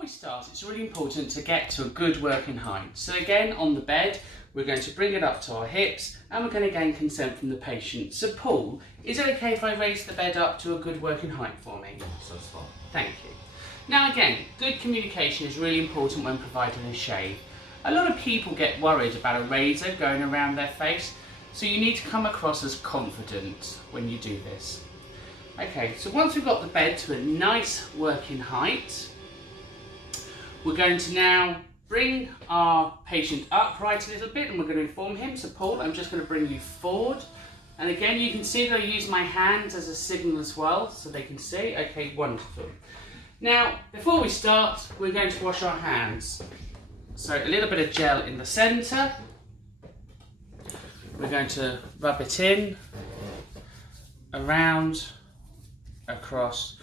Before we start, it's really important to get to a good working height. So again, on the bed, we're going to bring it up to our hips and we're going to gain consent from the patient. So Paul, is it okay if I raise the bed up to a good working height for me? Yes, that's fine. Thank you. Now again, good communication is really important when providing a shave. A lot of people get worried about a razor going around their face, so you need to come across as confident when you do this. Okay, so once we've got the bed to a nice working height, we're going to now bring our patient upright a little bit and we're going to inform him. So Paul, I'm just going to bring you forward. And again, you can see that I use my hand as a signal as well, so they can see. Okay, wonderful. Now, before we start, we're going to wash our hands. So a little bit of gel in the centre. We're going to rub it in, around, across.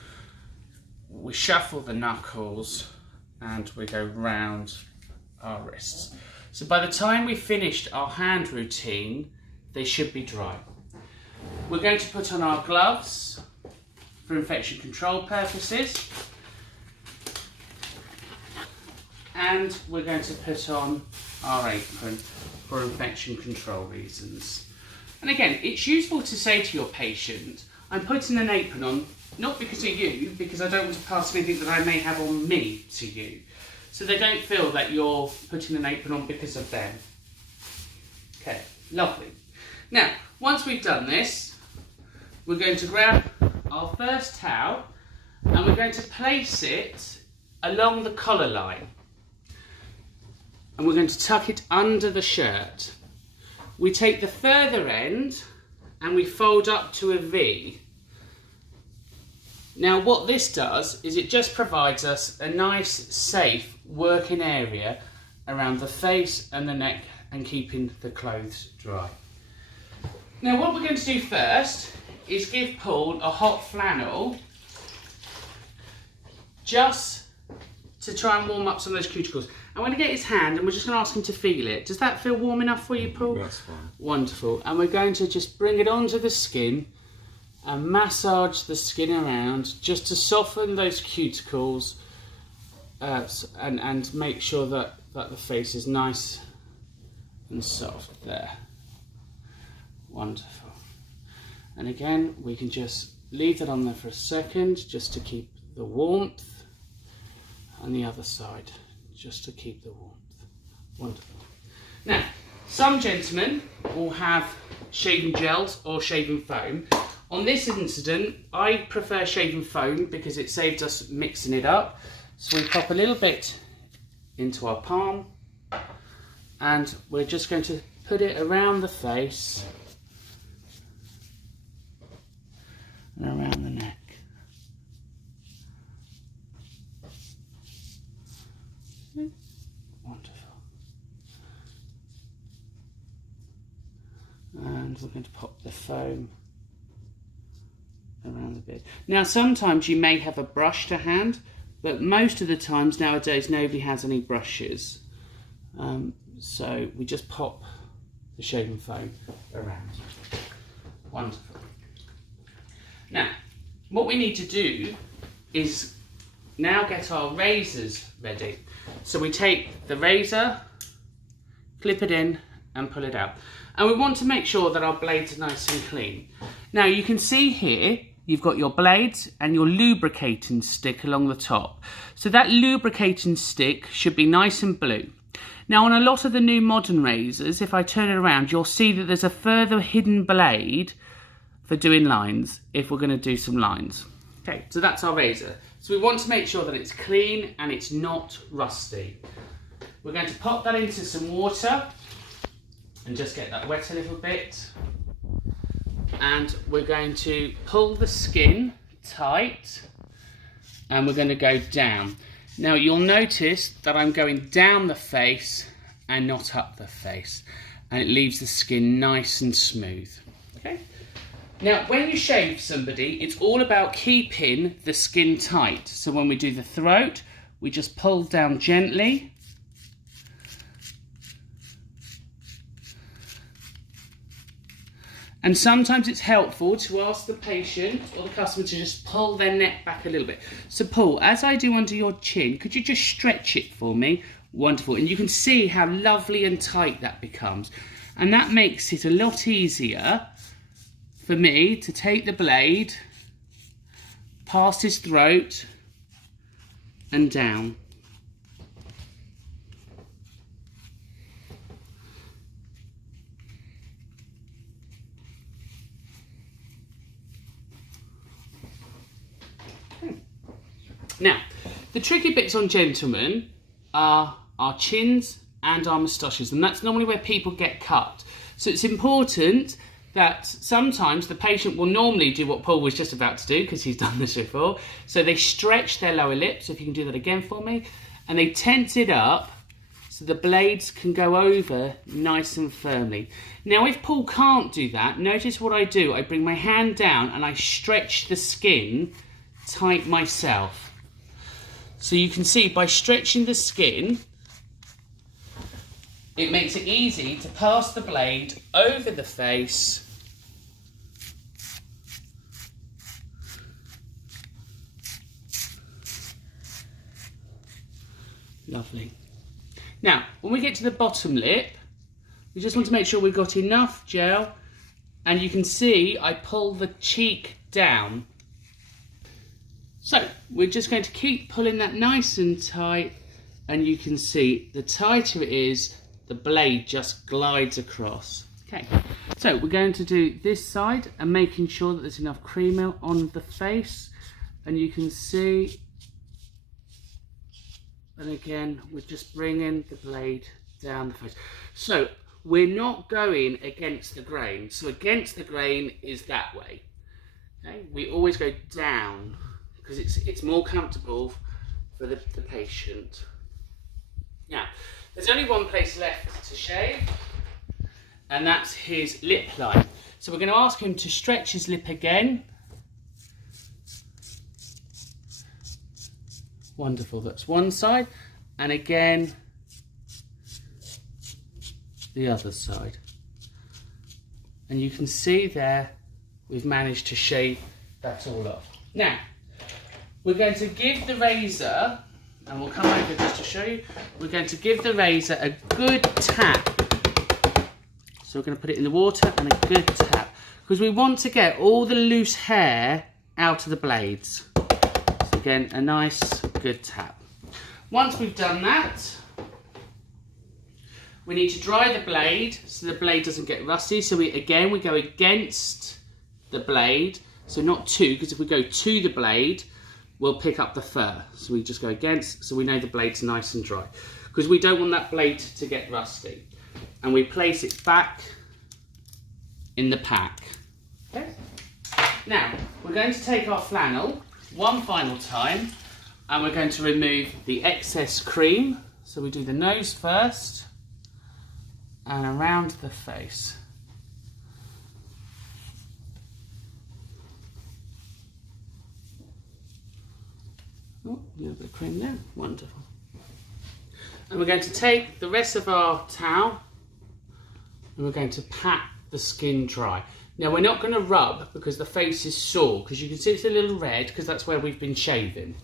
We shuffle the knuckles and we go round our wrists. So by the time we've finished our hand routine, they should be dry. We're going to put on our gloves for infection control purposes. And we're going to put on our apron for infection control reasons. And again, it's useful to say to your patient, I'm putting an apron on, not because of you, because I don't want to pass anything that I may have on me to you. So they don't feel that you're putting an apron on because of them. Okay, lovely. Now, once we've done this, we're going to grab our first towel and we're going to place it along the collar line. And we're going to tuck it under the shirt. We take the further end and we fold up to a V. Now what this does is it just provides us a nice, safe working area around the face and the neck and keeping the clothes dry. Now what we're going to do first is give Paul a hot flannel just to try and warm up some of those cuticles. I'm going to get his hand and we're just going to ask him to feel it. Does that feel warm enough for you, Paul? That's fine. Wonderful. And we're going to just bring it onto the skin and massage the skin around just to soften those cuticles and make sure that the face is nice and soft there. Wonderful. And again, we can just leave that on there for a second just to keep the warmth, and the other side just to keep the warmth. Wonderful. Now, some gentlemen will have shaving gels or shaving foam. On this incident, I prefer shaving foam because it saves us mixing it up. So we pop a little bit into our palm and we're just going to put it around the face and around the neck. Wonderful. And we're going to pop the foam around the bit. Now sometimes you may have a brush to hand, but most of the times nowadays nobody has any brushes. So we just pop the shaving foam around. Wonderful. Now, what we need to do is now get our razors ready. So we take the razor, clip it in and pull it out. And we want to make sure that our blades are nice and clean. Now you can see here, you've got your blades and your lubricating stick along the top. So that lubricating stick should be nice and blue. Now on a lot of the new modern razors, if I turn it around, you'll see that there's a further hidden blade for doing lines, if we're going to do some lines. Okay, so that's our razor. So we want to make sure that it's clean and it's not rusty. We're going to pop that into some water and just get that wet a little bit. And we're going to pull the skin tight and we're going to go down. Now you'll notice that I'm going down the face and not up the face, and it leaves the skin nice and smooth. Okay. Now when you shave somebody, it's all about keeping the skin tight. So when we do the throat, we just pull down gently. And sometimes it's helpful to ask the patient or the customer to just pull their neck back a little bit. So Paul, as I do under your chin, could you just stretch it for me? Wonderful. And you can see how lovely and tight that becomes. And that makes it a lot easier for me to take the blade past his throat and down. Now, the tricky bits on gentlemen are our chins and our moustaches, and that's normally where people get cut. So it's important that sometimes the patient will normally do what Paul was just about to do, because he's done this before. So they stretch their lower lip, so if you can do that again for me, and they tense it up so the blades can go over nice and firmly. Now, if Paul can't do that, notice what I do. I bring my hand down and I stretch the skin tight myself. So you can see by stretching the skin, it makes it easy to pass the blade over the face lovely. Now, when we get to the bottom lip, we just want to make sure we've got enough gel, and you can see I pull the cheek down. So we're just going to keep pulling that nice and tight, and you can see the tighter it is, the blade just glides across. Okay, so we're going to do this side and making sure that there's enough cream on the face, and you can see, and again, we're just bringing the blade down the face. So we're not going against the grain. So against the grain is that way. Okay, we always go down, because it's more comfortable for the patient. Now, there's only one place left to shave, and that's his lip line. So we're going to ask him to stretch his lip again. Wonderful, that's one side, and again, the other side. And you can see there, we've managed to shave that all off. Now, we're going to give the razor, and we'll come over just to show you, we're going to give the razor a good tap. So we're going to put it in the water and a good tap, because we want to get all the loose hair out of the blades. So again, a nice good tap. Once we've done that, we need to dry the blade so the blade doesn't get rusty. So we go against the blade, so not to, because if we go to the blade, we'll pick up the fur. So we just go against, so we know the blade's nice and dry, because we don't want that blade to get rusty. And we place it back in the pack. Okay. Now, we're going to take our flannel one final time, and we're going to remove the excess cream. So we do the nose first, and around the face. Oh, a little bit of cream there, wonderful. And we're going to take the rest of our towel, and we're going to pat the skin dry. Now, we're not going to rub because the face is sore, because you can see it's a little red, because that's where we've been shaving.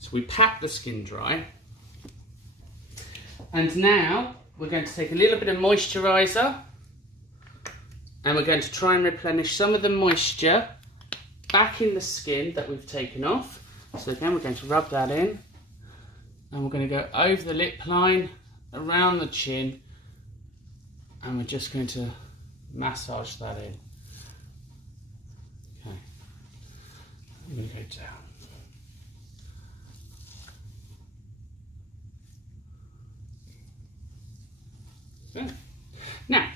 So we pat the skin dry. And now we're going to take a little bit of moisturizer, and we're going to try and replenish some of the moisture back in the skin that we've taken off. So again, we're going to rub that in, and we're going to go over the lip line, around the chin, and we're just going to massage that in. Okay, I'm going to go down. Good. Now,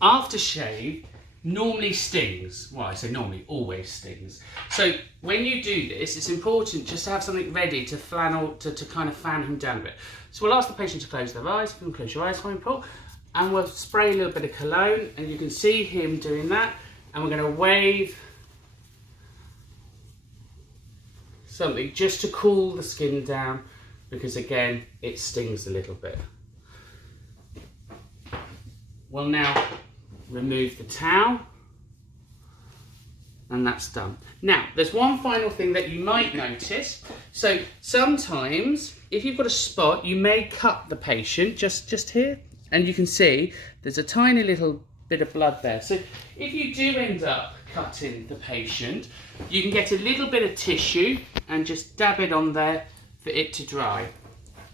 aftershave normally stings. Well, I say normally, always stings. So when you do this, it's important just to have something ready to to kind of fan him down a bit. So we'll ask the patient to close their eyes. You can close your eyes for me, Paul. And we'll spray a little bit of cologne, and you can see him doing that. And we're going to wave something just to cool the skin down, because again, it stings a little bit. We'll now remove the towel, and that's done. Now, there's one final thing that you might notice. So sometimes, if you've got a spot, you may cut the patient just here, and you can see there's a tiny little bit of blood there. So if you do end up cutting the patient, you can get a little bit of tissue and just dab it on there for it to dry,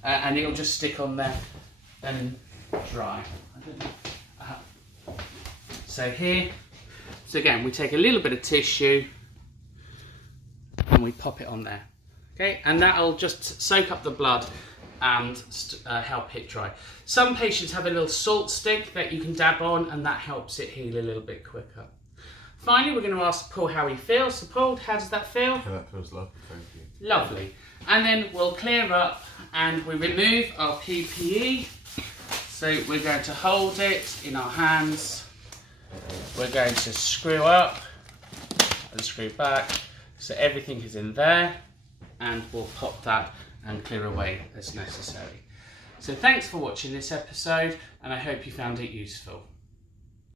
and it'll just stick on there and dry. I don't know. So here, so again, we take a little bit of tissue and we pop it on there, okay, and that'll just soak up the blood and help it dry. Some patients have a little salt stick that you can dab on, and that helps it heal a little bit quicker. Finally, we're going to ask Paul how he feels. So Paul, how does that feel? Yeah, that feels lovely, thank you. Lovely. And then we'll clear up and we remove our PPE. So we're going to hold it in our hands. We're going to screw up and screw back so everything is in there, and we'll pop that and clear away as necessary. So thanks for watching this episode, and I hope you found it useful.